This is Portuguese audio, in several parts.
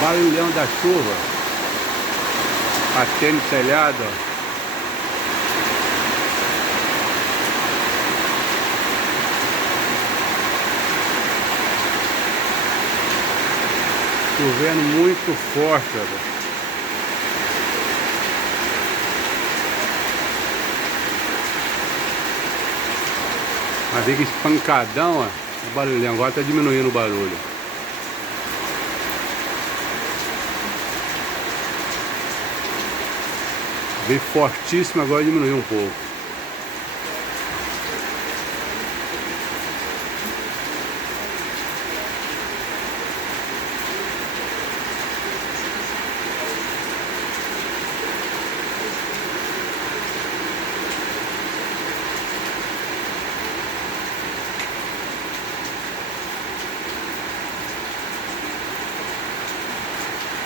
Barulhão da chuva batendo no telhado, ó. Chovendo muito forte, ó. Mas fica espancadão, ó. O barulhão agora tá diminuindo o barulho. Bem fortíssimo, agora diminuiu um pouco.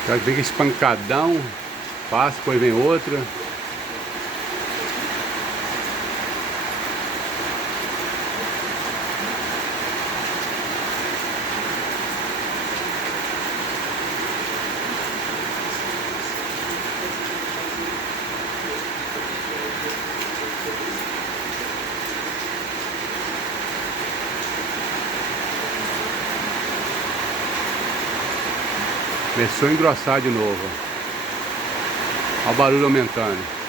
Já fica espancadão, passa, depois vem outra. Começou a engrossar de novo. Olha o barulho aumentando.